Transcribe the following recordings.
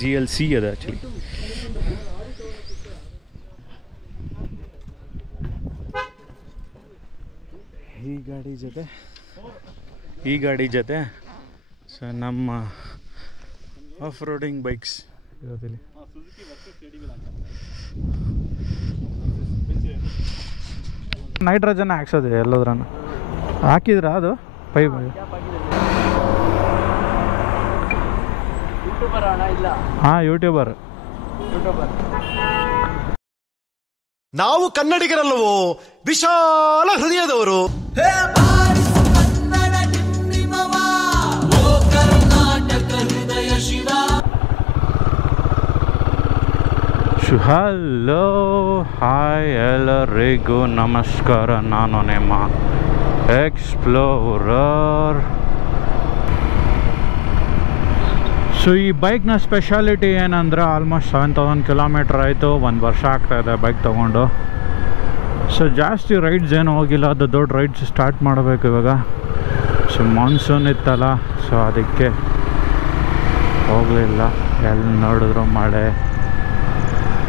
GLC ಅದು actually. ಈ ಗಾಡಿ ಜೊತೆ ಸೊ ನಮ್ಮ ಆಫ್ ರೋಡಿಂಗ್ ಬೈಕ್ಸ್ ಇರೋದಿಲ್ಲ. ನೈಟ್ರೋಜನ್ ಹಾಕ್ಸೋದಿದೆ ಎಲ್ಲದ್ರೂ ಹಾಕಿದ್ರ ಅದು ಪೈಪ್. ಹಾಂ, ಯೂಟ್ಯೂಬರ್. ನಾವು ಕನ್ನಡಿಗರಲ್ಲವೋ, ವಿಶಾಲ ಹೃದಯದವರು. ಹಲೋ, ಹಾಯ್ ಎಲ್ಲರಿಗೂ ನಮಸ್ಕಾರ. ನಾನು ನಿಮ್ಮ ಎಕ್ಸ್ಪ್ಲೋರರ್. ಸೊ ಈ ಬೈಕ್ನ ಸ್ಪೆಷಾಲಿಟಿ ಏನಂದರೆ ಆಲ್ಮೋಸ್ಟ್ 7000 ಕಿಲೋಮೀಟ್ರ್ ಆಯಿತು, 1 ವರ್ಷ ಆಗ್ತಾಯಿದೆ ಬೈಕ್ ತೊಗೊಂಡು. ಸೊ ಜಾಸ್ತಿ ರೈಡ್ಸ್ ಏನೂ ಹೋಗಿಲ್ಲ, ಅದು ದೊಡ್ಡ ರೈಡ್ಸ್ ಸ್ಟಾರ್ಟ್ ಮಾಡಬೇಕು ಇವಾಗ. ಸೊ ಮಾನ್ಸೂನ್ ಇತ್ತಲ್ಲ, ಸೊ ಅದಕ್ಕೆ ಹೋಗಲಿಲ್ಲ. ಎಲ್ಲಿ ನೋಡಿದ್ರು ಮಳೆ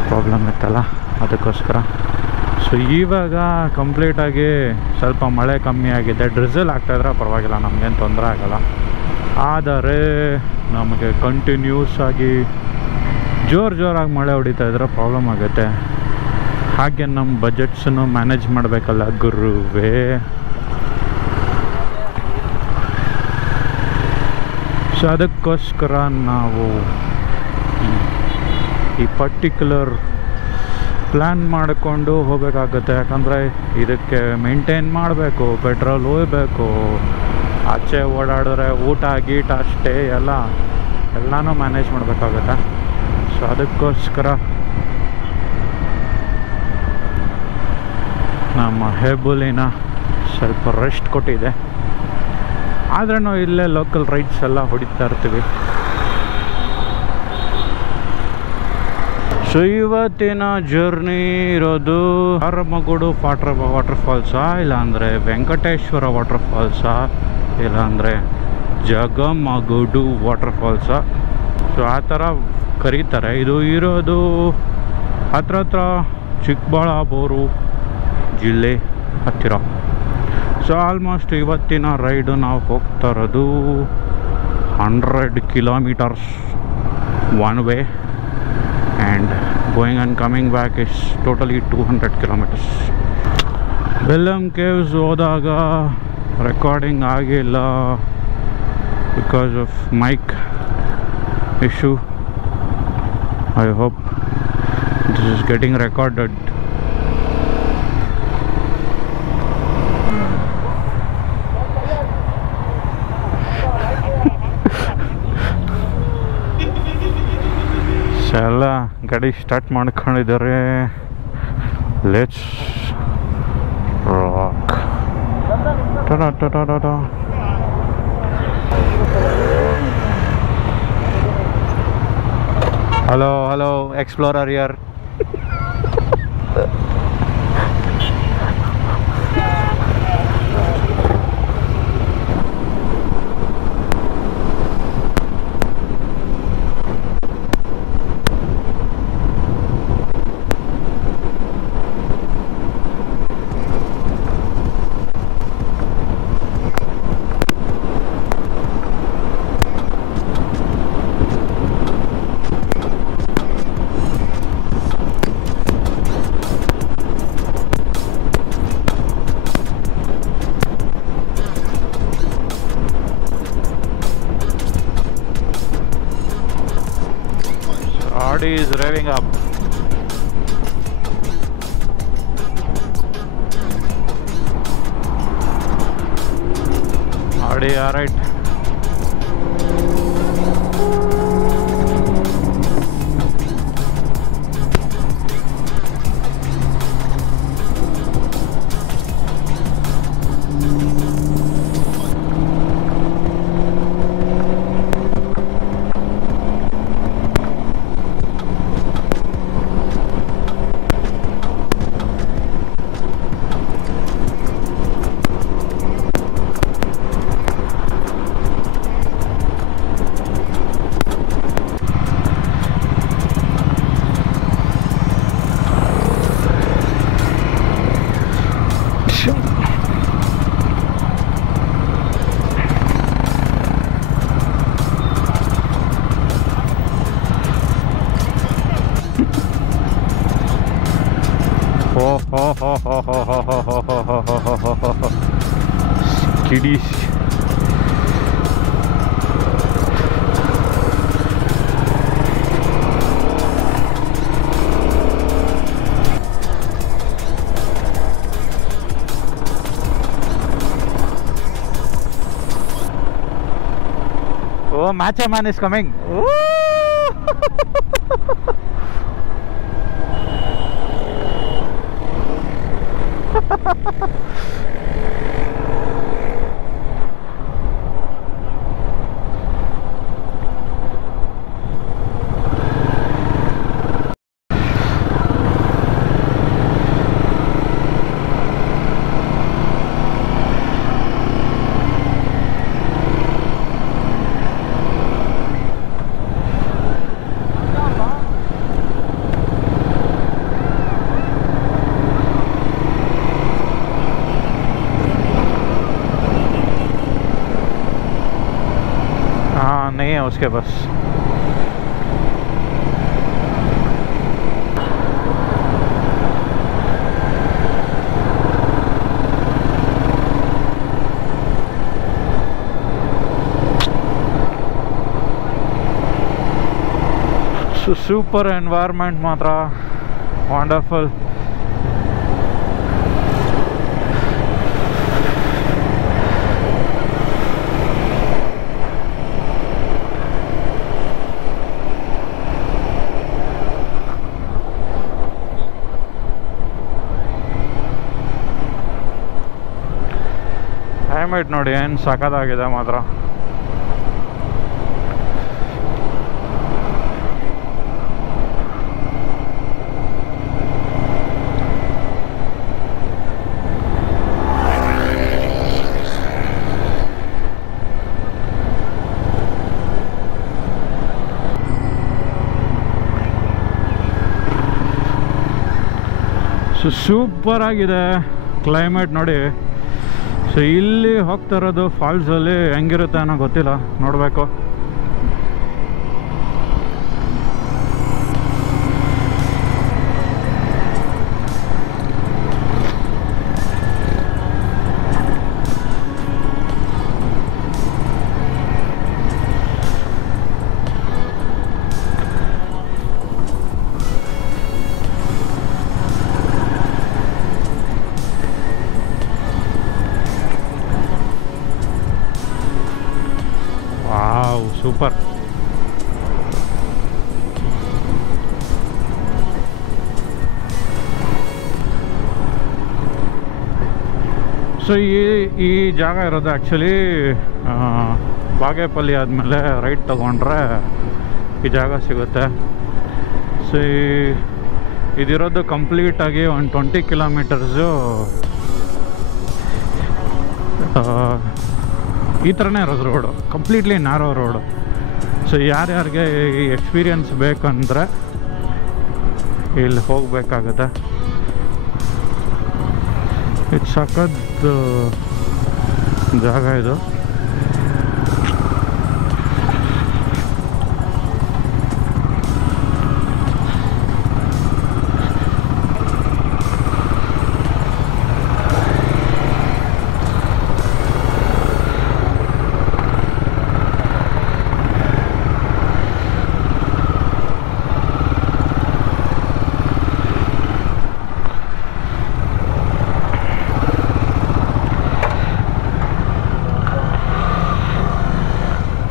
ಪ್ರಾಬ್ಲಮ್ ಇತ್ತಲ್ಲ, ಅದಕ್ಕೋಸ್ಕರ. ಸೊ ಇವಾಗ ಕಂಪ್ಲೀಟಾಗಿ ಸ್ವಲ್ಪ ಮಳೆ ಕಮ್ಮಿ ಆಗಿದೆ. ಡ್ರಿಸಲ್ ಆಗ್ತಾಯಿದ್ರೆ ಪರವಾಗಿಲ್ಲ, ನಮಗೇನು ತೊಂದರೆ ಆಗೋಲ್ಲ. ಆದರೆ ನಮಗೆ ಕಂಟಿನ್ಯೂಸ್ ಆಗಿ ಜೋರಾಗಿ ಮಳೆ ಹೊಡಿತಾ ಇದ್ರೆ ಪ್ರಾಬ್ಲಮ್ ಆಗುತ್ತೆ. ಹಾಗೆ ನಮ್ಮ ಬಜೆಟ್ಸನ್ನು ಮ್ಯಾನೇಜ್ ಮಾಡಬೇಕಲ್ಲ ಗುರುವೇ. ಸೊ ಅದಕ್ಕೋಸ್ಕರ ನಾವು ಈ ಪರ್ಟಿಕ್ಯುಲರ್ ಪ್ಲ್ಯಾನ್ ಮಾಡಿಕೊಂಡು ಹೋಗಬೇಕಾಗುತ್ತೆ. ಯಾಕಂದರೆ ಇದಕ್ಕೆ ಮೇಂಟೈನ್ ಮಾಡಬೇಕು, ಪೆಟ್ರೋಲ್ ಹೋಗಬೇಕು, ಆಚೆ ಓಡಾಡಿದ್ರೆ ಊಟ ಗೀಟ ಸ್ಟೇ ಎಲ್ಲನೂ ಮ್ಯಾನೇಜ್ ಮಾಡಬೇಕಾಗುತ್ತೆ. ಸೊ ಅದಕ್ಕೋಸ್ಕರ ನಮ್ಮ ಹೆಬ್ಬುಲಿನ ಸ್ವಲ್ಪ ರೆಸ್ಟ್ ಕೊಟ್ಟಿದೆ. ಆದರೆ ನಾವು ಇಲ್ಲೇ ಲೋಕಲ್ ರೈಡ್ಸ್ ಎಲ್ಲ ಹೊಡಿತಾ ಇರ್ತೀವಿ. ಸೊ ಇವತ್ತಿನ ಜರ್ನಿ ಇರೋದು ಆರಮಗೋಡು ವಾಟರ್ಫಾಲ್ಸಾ, ಇಲ್ಲಾಂದರೆ ವೆಂಕಟೇಶ್ವರ ವಾಟರ್ಫಾಲ್ಸಾ, ಇಲ್ಲಾಂದರೆ ಜಗಮಗೂಡು ವಾಟರ್ಫಾಲ್ಸಾ. ಸೊ ಆ ಥರ ಕರೀತಾರೆ. ಇದು ಇರೋದು ಹತ್ರ ಚಿಕ್ಕಬಳ್ಳಾಪುರ ಜಿಲ್ಲೆ ಹತ್ತಿರ. ಸೊ ಆಲ್ಮೋಸ್ಟ್ ಇವತ್ತಿನ ರೈಡು ನಾವು ಹೋಗ್ತಾ ಇರೋದು 100 kilometres one way, and going and coming back is totally 200 kilometers. Belum caves ಹೋದಾಗ ರೆಕಾರ್ಡಿಂಗ್ ಆಗಿಲ್ಲ because of mic issue. I hope this is getting recorded. ಎಲ್ಲ ಗಾಡಿ ಸ್ಟಾರ್ಟ್ ಮಾಡ್ಕೊಂಡಿದ್ದಾರೆ. Let's rock. Hello explorer here. Audi is revving up. Audi, all right. Kiddies. Oh, Matcha Man is coming. नहीं है उसके बस. Super environment ಮಾತ್ರ wonderful. Climate ನೋಡಿ ಏನು ಸಖತ್ತಾಗಿದೆ ಮಾತ್ರ. ಸೂಪರ್ ಆಗಿದೆ ಕ್ಲೈಮೇಟ್ ನೋಡಿ. ಸೊ ಇಲ್ಲಿ ಹೋಗ್ತಾ ಇರೋದು ಫಾಲ್ಸಲ್ಲಿ ಹೆಂಗಿರುತ್ತೆ ಅನ್ನೋ ಗೊತ್ತಿಲ್ಲ, ನೋಡಬೇಕು. ಸೂಪರ್. ಸೊ ಈ ಜಾಗ ಇರೋದು ಆ್ಯಕ್ಚುಲಿ ಬಾಗೇಪಲ್ಲಿ ಆದಮೇಲೆ ರೈಟ್ ತಗೊಂಡ್ರೆ ಈ ಜಾಗ ಸಿಗುತ್ತೆ. ಸೊ ಇದಿರೋದು ಕಂಪ್ಲೀಟಾಗಿ ಒಂದು 20 ಕಿಲೋಮೀಟರ್ಸು ಈ ಥರನೇ ಇರೋದು road, completely narrow road. So ಯಾರ್ಯಾರಿಗೆ ಈ ಎಕ್ಸ್ಪೀರಿಯನ್ಸ್ ಬೇಕಂದರೆ ಇಲ್ಲಿ ಹೋಗಬೇಕಾಗತ್ತೆ. ಇದು ಸಖತ್ ಜಾಗ ಇದು.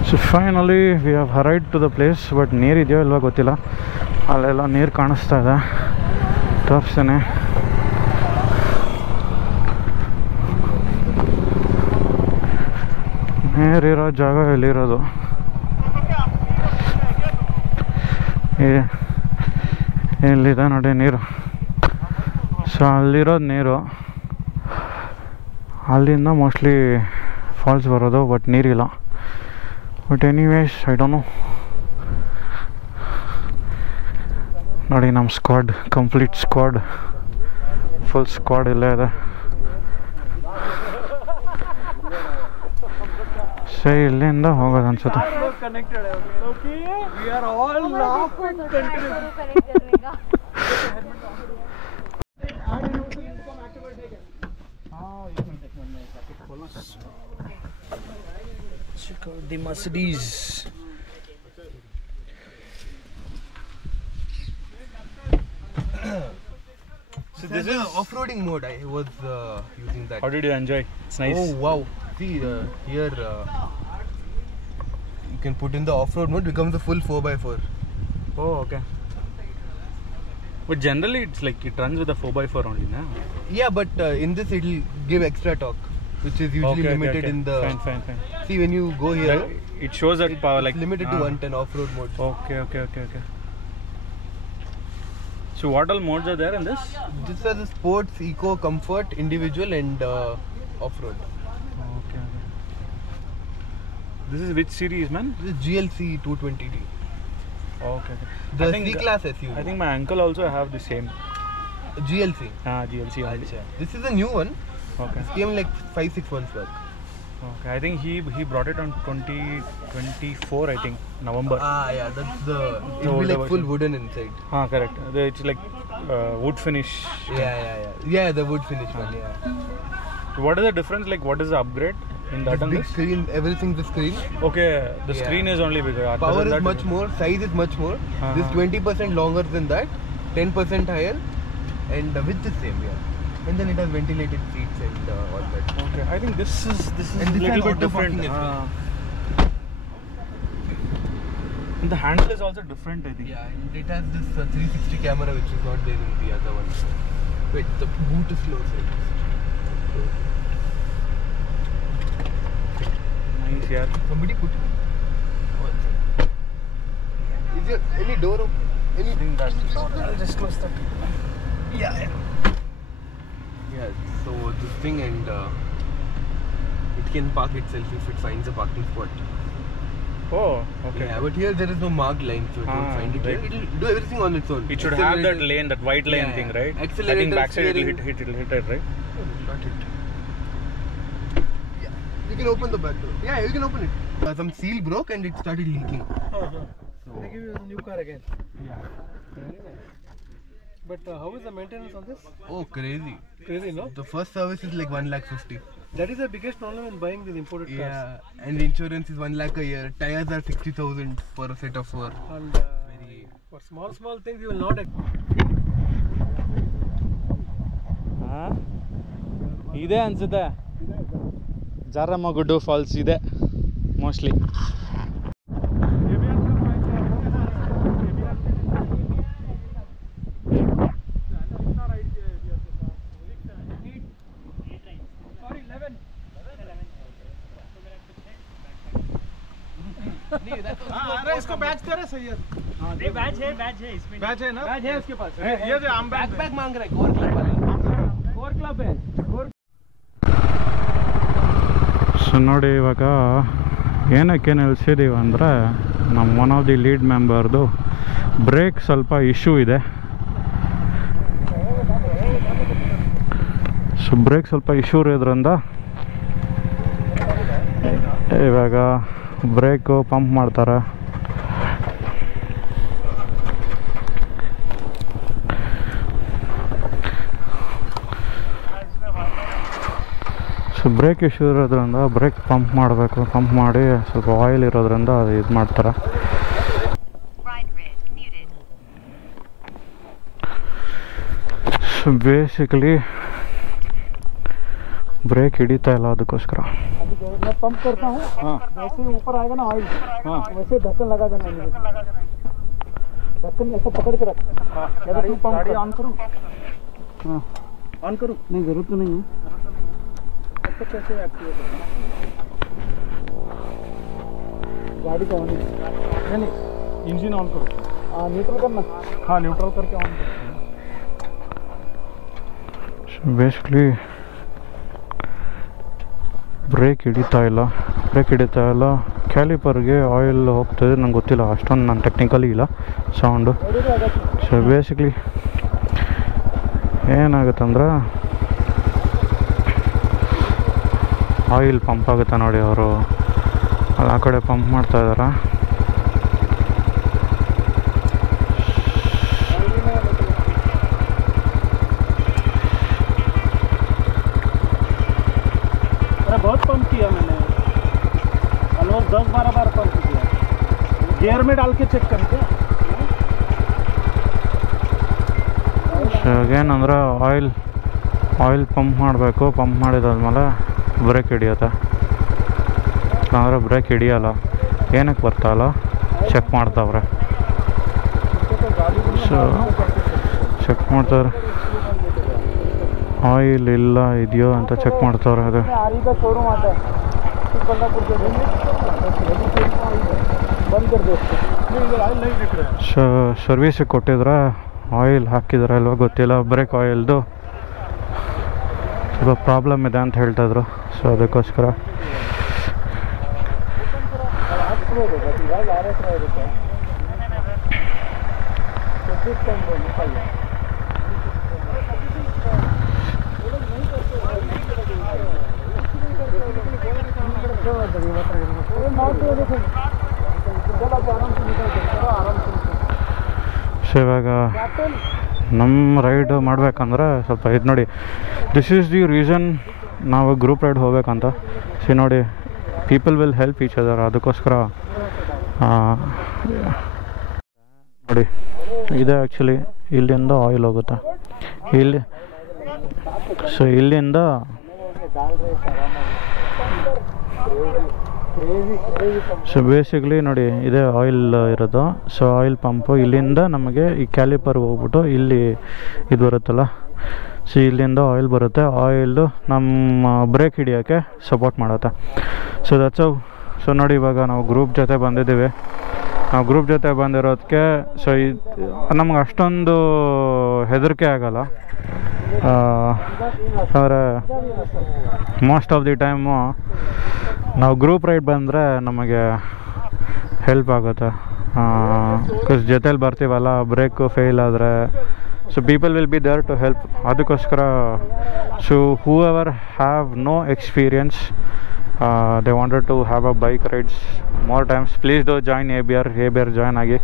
So finally we have arrived to the place. But ನೀರಿದೆಯೋ ಇಲ್ವೋ ಗೊತ್ತಿಲ್ಲ. ಅಲ್ಲೆಲ್ಲ ನೀರು ಕಾಣಿಸ್ತಾ ಇದೆ, ತೋರಿಸ್ತೇನೆ. ನೀರಿರೋ ಜಾಗ ಎಲ್ಲಿರೋದು? ಇಲ್ಲಿದೆ ನೋಡಿ ನೀರು. ಸೊ ಅಲ್ಲಿರೋದು ನೀರು, ಅಲ್ಲಿಂದ ಮೋಸ್ಟ್ಲಿ ಫಾಲ್ಸ್ ಬರೋದು, ಬಟ್ ನೀರಿಲ್ಲ. But anyways I don't know. ನೋಡಿ ನಮ್ಮ squad, complete squad, full squad ಇಲ್ಲೇ ಇದೆ. ಸರಿ, ಇಲ್ಲಿಂದ ಹೋಗೋದು ಅನ್ಸುತ್ತೆ. Check out the Mercedes. So this is off-roading mode. I was using that. How did you enjoy? It's nice. Oh wow! See here, you can put in the off-road mode. Becomes a full 4x4. Oh, okay. But generally, it's like it runs with a 4x4 only, na? Yeah, but in this it'll give extra torque, which is usually limited in the. Fine. See, when you go here, It shows that power it's like limited to 110 off-road mode. Okay. So what all modes are there in this? This is the sports, eco, comfort, individual, and off-road. Okay. This is which series, man? This is GLC 220D. Okay. The I think- C-class SUV. I think my uncle also have the same. GLC. GLC only. This is a new one. Okay. This came like 5-6 months back. Okay. I think he brought it on 2024. I think November. Yeah, that's the. It'll be older like full version. wooden inside. Correct. It's like wood finish. Yeah, the wood finish one. Yeah. What is the difference? Like, what is the upgrade in that This and big this? screen, everything the screen. Okay, the Yeah. screen is only bigger. Other Power than is that, much more, size is much more. This 20% longer than that, 10% higher, and the width is same. Yeah. And then it has ventilated seats and all that. Okay, I think this is And a this little has bit auto different. parking as well. And the handle is also different, I think. Yeah, and it has this 360 camera which is not there in the other one. Wait, the boot is closed. Nice, yeah. Somebody put it. Is there any door open? I think that. I'll just close that. Yeah, so this thing and it can park itself if it finds a parking spot. Oh, okay. Yeah, but here there is no marked line, so it won't find it. right. It'll do everything on its own. It should have that Accelerator- lane, that white lane Yeah, thing, yeah. right? I Accelerator, think backside it'll steering. hit it, right? Not it. Yeah, you can open the back door. Yeah, you can open it. Some seal broke and it started leaking. They give you a new car again. Yeah. But how is the maintenance on this? Oh, crazy. Crazy, no? The first service is like 1,50,000. That is the biggest problem in buying these imported cars. Yeah, and insurance is 1 lakh a year. Tires are 60,000 for a set of 4. And Very. for small things you will not. ಇದೆ ಅನ್ಸುತ್ತೆ ಜಾರಮ್ಮಗುಡ್ಡು falls ಇದೆ mostly. इसको batch दे रहे सही है। Batch है इसमें batch है ना? बैच है उसके पास। ये जो आम बैग मांग रहा है गोर क्लब वाले। कोर क्लब है। ಸೊ ನೋಡಿ ಇವಾಗ ಏನಕ್ಕೆ ನಿಲ್ಸಿದ್ದೀವಿ ಅಂದರೆ ನಮ್ಮ ಒನ್ ಆಫ್ ದಿ ಲೀಡ್ ಮೆಂಬರ್ದು ಬ್ರೇಕ್ ಸ್ವಲ್ಪ ಇಶ್ಯೂ ಇದೆ. ಸೊ ಬ್ರೇಕ್ ಸ್ವಲ್ಪ ಇಶ್ಯೂ ಇರೋದ್ರಿಂದ ಇವಾಗ ಬ್ರೇಕು ಪಂಪ್ ಮಾಡ್ತಾರೆ. ಸೊ ಬ್ರೇಕ್ ಇಶ್ಯೂ ಇರೋದ್ರಿಂದ ಬ್ರೇಕ್ ಪಂಪ್ ಮಾಡಬೇಕು. ಪಂಪ್ ಮಾಡಿ ಸ್ವಲ್ಪ ಆಯಿಲ್ ಇರೋದ್ರಿಂದ ಅದು ಇದು ಮಾಡ್ತಾರೆ. ಸೊ ಬೇಸಿಕಲಿ ಬ್ರೇಕ್ ಹಿಡಿತಾ ಇಲ್ಲ ಅದಕ್ಕೋಸ್ಕರ. मैं पंप करता हूँ। जैसे ही ऊपर आएगा ना ऑयल, वैसे ढक्कन लगा देना है। ढक्कन ऐसे पकड़ के रख। गाड़ी ऑन करूँ? हाँ, ऑन करूँ? नहीं, जरूरत तो नहीं है। तो कैसे एक्टिवेट होगा? गाड़ी का ऑन नहीं, इंजन ऑन करो। हाँ, न्यूट्रल करना। हाँ, न्यूट्रल करके ऑन करो। ಸೊ ಬೇಸಿಕಲಿ ಬ್ರೇಕ್ ಹಿಡಿತಾ ಇಲ್ಲ. ಕ್ಯಾಲಿಪರ್ಗೆ ಆಯಿಲ್ ಹೋಗ್ತದೆ, ನಂಗೆ ಗೊತ್ತಿಲ್ಲ ಅಷ್ಟೊಂದು, ನಾನು ಟೆಕ್ನಿಕಲಿ ಇಲ್ಲ ಸೌಂಡು. ಸೊ ಬೇಸಿಕ್ಲಿ ಏನಾಗುತ್ತಂದ್ರೆ ಆಯಿಲ್ ಪಂಪ್ ಆಗುತ್ತೆ ನೋಡಿ, ಅವರು ಅಲ್ಲಿ ಆ ಕಡೆ ಪಂಪ್ ಮಾಡ್ತಾಯಿದ್ದಾರೆ. बहुत पंप एयर में डाल के चेक करके ಏನಂದ್ರೆ ಆಯಿಲ್ ಪಂಪ್ ಮಾಡಬೇಕು. ಪಂಪ್ ಮಾಡಿದಾದ್ಮೇಲೆ ಬ್ರೇಕ್ ಹಿಡಿಯುತ್ತೆ, ಅಂದರೆ ಬ್ರೇಕ್ ಹಿಡಿಯೋಲ್ಲ. ಏನಕ್ಕೆ ಬರ್ತಾಯಿಲ್ಲ ಚೆಕ್ ಮಾಡ್ತಾವ್ರೆ. ಸೊ ಚೆಕ್ ಮಾಡ್ತಾರೆ, ಆಯಿಲ್ ಇಲ್ಲ ಇದೆಯೋ ಅಂತ ಚೆಕ್ ಮಾಡ್ತಾವ್ರೆ. ಅದು आरी का शोरूम आता है बल्लापुर के बंद कर दो नहीं इधर ऑयल नहीं दिख रहा है ಸರ್ವಿಸಿಗೆ ಕೊಟ್ಟಿದ್ರೆ ಆಯಿಲ್ ಹಾಕಿದ್ರೆ ಅಲ್ವಾ ಗೊತ್ತಿಲ್ಲ. ಬ್ರೇಕ್ ಆಯಿಲ್ದು ಸ್ವಲ್ಪ ಪ್ರಾಬ್ಲಮ್ ಇದೆ ಅಂತ ಹೇಳ್ತಾಯಿದ್ರು. ಸೊ ಅದಕ್ಕೋಸ್ಕರ ಸೊ ಇವಾಗ ನಮ್ಮ ರೈಡ್ ಮಾಡಬೇಕಂದ್ರೆ ಸ್ವಲ್ಪ ಇದು ನೋಡಿ, ದಿಸ್ ಈಸ್ ದಿ ರೀಸನ್ ನಾವು ಗ್ರೂಪ್ ರೈಡ್ ಹೋಗ್ಬೇಕಂತ. ಸಿ ನೋಡಿ, people will help each other. ಅದಕ್ಕೋಸ್ಕರ ನೋಡಿ, ಇದೆ ಆ್ಯಕ್ಚುಲಿ ಇಲ್ಲಿಂದ ಆಯಿಲ್ ಹೋಗುತ್ತೆ ಇಲ್ಲಿ. ಸೊ ಇಲ್ಲಿಂದ ಸೊ ಬೇಸಿಕ್ಲಿ ನೋಡಿ ಇದೇ ಆಯಿಲ್ ಇರೋದು. ಸೊ ಆಯಿಲ್ ಪಂಪು ಇಲ್ಲಿಂದ ನಮಗೆ ಈ ಕ್ಯಾಲಿಪರ್ಗೆ ಹೋಗ್ಬಿಟ್ಟು ಇಲ್ಲಿ ಇದು ಬರುತ್ತಲ್ಲ, ಸೊ ಇಲ್ಲಿಂದ ಆಯಿಲ್ ಬರುತ್ತೆ. ಆಯಿಲ್ದು ನಮ್ಮ ಬ್ರೇಕ್ ಹಿಡಿಯೋಕ್ಕೆ ಸಪೋರ್ಟ್ ಮಾಡುತ್ತೆ. So that's how. ಸೊ ನೋಡಿ, ಇವಾಗ ನಾವು ಗ್ರೂಪ್ ಜೊತೆ ಬಂದಿದ್ದೀವಿ. ನಾವು ಗ್ರೂಪ್ ಜೊತೆ ಬಂದಿರೋದಕ್ಕೆ ಸೊ ನಮ್ಗೆ ಅಷ್ಟೊಂದು ಹೆದರಿಕೆ ಆಗೋಲ್ಲ. ಅಂದರೆ ಮೋಸ್ಟ್ ಆಫ್ ದಿ ಟೈಮು ನಾವು ಗ್ರೂಪ್ ರೈಡ್ ಬಂದರೆ ನಮಗೆ ಹೆಲ್ಪ್ ಆಗುತ್ತೆ. ಬಿಕಾಸ್ ಜೊತೇಲಿ ಬರ್ತೀವಲ್ಲ, ಬ್ರೇಕು ಫೇಲ್ ಆದರೆ so people will be there to help. ಅದಕ್ಕೋಸ್ಕರ so whoever have no experience, they wanted to have a bike rides more times, please do join ABR join ಆಗಿ.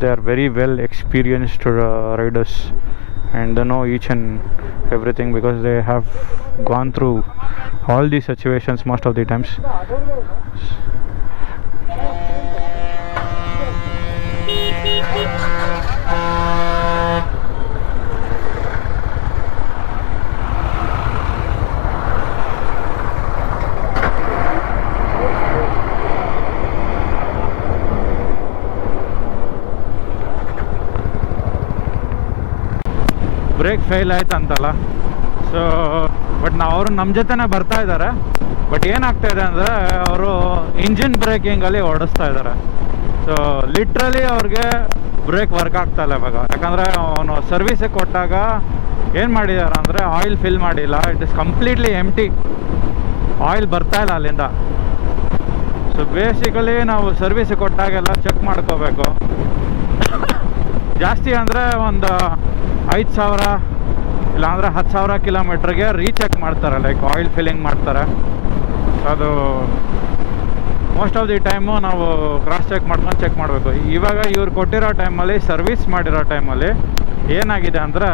They are very well experienced riders and they know each and everything because they have gone through all these situations most of the times. Break fail ಆಯ್ತು ಅಂತಲ್ಲ. So but ಅವರು ನಮ್ಮ ಜೊತೆನೇ ಬರ್ತಾ ಇದ್ದಾರೆ. But ಏನಾಗ್ತಾಯಿದೆ ಅಂದರೆ ಅವರು ಇಂಜಿನ್ ಬ್ರೇಕಿಂಗಲ್ಲಿ ಓಡಿಸ್ತಾ ಇದ್ದಾರೆ. ಸೊ ಲಿಟ್ರಲಿ ಅವ್ರಿಗೆ ಬ್ರೇಕ್ ವರ್ಕ್ ಆಗ್ತಾಯಿಲ್ಲ ಇವಾಗ. ಯಾಕಂದರೆ ಅವನು ಸರ್ವಿಸಿಗೆ ಕೊಟ್ಟಾಗ ಏನು ಮಾಡಿದ್ದಾರೆ ಅಂದರೆ ಆಯಿಲ್ ಫಿಲ್ ಮಾಡಿಲ್ಲ. It is completely empty, oil ಬರ್ತಾಯಿಲ್ಲ ಅಲ್ಲಿಂದ. ಸೊ ಬೇಸಿಕಲಿ ನಾವು ಸರ್ವಿಸಿಗೆ ಕೊಟ್ಟಾಗೆಲ್ಲ ಚೆಕ್ ಮಾಡ್ಕೋಬೇಕು. ಜಾಸ್ತಿ ಅಂದರೆ ಒಂದು 5,000 ಇಲ್ಲಾಂದರೆ 10,000 ಕಿಲೋಮೀಟ್ರಿಗೆ ರೀಚೆಕ್ ಮಾಡ್ತಾರೆ, ಲೈಕ್ ಆಯಿಲ್ ಫಿಲ್ಲಿಂಗ್ ಮಾಡ್ತಾರೆ. ಅದು ಮೋಸ್ಟ್ ಆಫ್ ದಿ ಟೈಮು ನಾವು ಕ್ರಾಸ್ ಚೆಕ್ ಮಾಡ್ಕೊಂಡು ಚೆಕ್ ಮಾಡಬೇಕು. ಇವಾಗ ಇವ್ರು ಕೊಟ್ಟಿರೋ ಟೈಮಲ್ಲಿ, ಸರ್ವಿಸ್ ಮಾಡಿರೋ ಟೈಮಲ್ಲಿ ಏನಾಗಿದೆ ಅಂದರೆ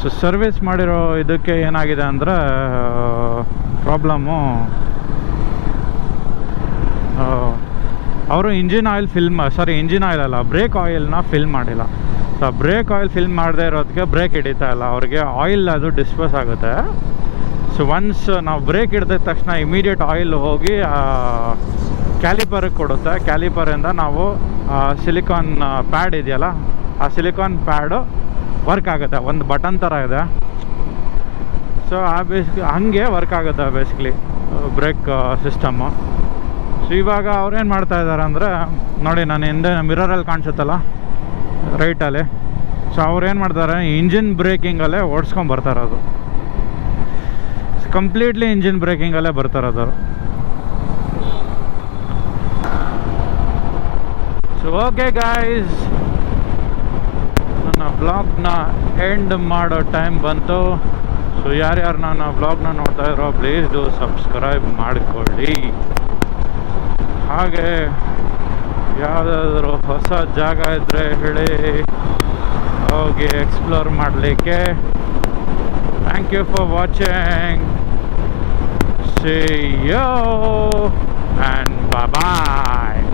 ಸೊ ಸರ್ವಿಸ್ ಮಾಡಿರೋ ಇದಕ್ಕೆ ಏನಾಗಿದೆ ಅಂದರೆ ಪ್ರಾಬ್ಲಮ್ಮು, ಅವರು ಇಂಜಿನ್ ಆಯಿಲ್ ಇಂಜಿನ್ ಆಯಿಲ್ ಅಲ್ಲ, ಬ್ರೇಕ್ ಆಯಿಲ್ನ ಫಿಲ್ ಮಾಡಿಲ್ಲ. ಸೊ ಬ್ರೇಕ್ ಆಯಿಲ್ ಫಿಲ್ ಮಾಡದೇ ಇರೋದಕ್ಕೆ ಬ್ರೇಕ್ ಹಿಡಿತಾ ಇಲ್ಲ ಅವ್ರಿಗೆ. ಆಯಿಲ್ ಅದು ಡಿಸ್ಪೋಸ್ ಆಗುತ್ತೆ. ಸೊ ಒನ್ಸ್ ನಾವು ಬ್ರೇಕ್ ಹಿಡಿದ ತಕ್ಷಣ ಇಮಿಡಿಯೇಟ್ ಆಯಿಲ್ ಹೋಗಿ ಕ್ಯಾಲಿಪರ್ಗೆ ಕೊಡುತ್ತೆ. ಕ್ಯಾಲಿಪರಿಂದ ನಾವು ಸಿಲಿಕಾನ್ ಪ್ಯಾಡ್ ಇದೆಯಲ್ಲ, ಆ ಸಿಲಿಕಾನ್ ಪ್ಯಾಡು ವರ್ಕ್ ಆಗುತ್ತೆ. ಒಂದು ಬಟನ್ ಥರ ಇದೆ. ಸೊ ಹಾಗೆ ವರ್ಕ್ ಆಗುತ್ತೆ ಬೇಸಿಕ್ಲಿ ಬ್ರೇಕ್ ಸಿಸ್ಟಮ್ಮು. ಸೊ ಇವಾಗ ಅವ್ರೇನು ಮಾಡ್ತಾ ಇದ್ದಾರೆ ಅಂದರೆ ನೋಡಿ, ನಾನು ಹಿಂದೆ ಮಿರರಲ್ಲಿ ಕಾಣಿಸುತ್ತಲ್ಲ ರೈಟಲ್ಲಿ, ಸೊ ಅವ್ರೇನು ಮಾಡ್ತಾರೆ, ಇಂಜಿನ್ ಬ್ರೇಕಿಂಗಲ್ಲೇ ಓಡಿಸ್ಕೊಂಬರ್ತಾರದು. ಕಂಪ್ಲೀಟ್ಲಿ ಇಂಜಿನ್ ಬ್ರೇಕಿಂಗಲ್ಲೇ ಬರ್ತಾರದು. ಸೊ ಓಕೆ ಗಾಯ್ಸ್, ನನ್ನ ಬ್ಲಾಗ್ನ ಎಂಡ್ ಮಾಡೋ ಟೈಮ್ ಬಂತು. ಸೊ ಯಾರ್ಯಾರು ನನ್ನ ಬ್ಲಾಗ್ನ ನೋಡ್ತಾ ಇರೋ ಪ್ಲೀಸ್ ಡು ಸಬ್ಸ್ಕ್ರೈಬ್ ಮಾಡಿಕೊಳ್ಳಿ. ಹಾಗೆ ಯಾವುದಾದ್ರೂ ಹೊಸ ಜಾಗ ಇದ್ದರೆ ಹೇಳಿ, ಹೋಗಿ ಎಕ್ಸ್ಪ್ಲೋರ್ ಮಾಡಲಿಕ್ಕೆ Thank you for watching. See you and bye bye.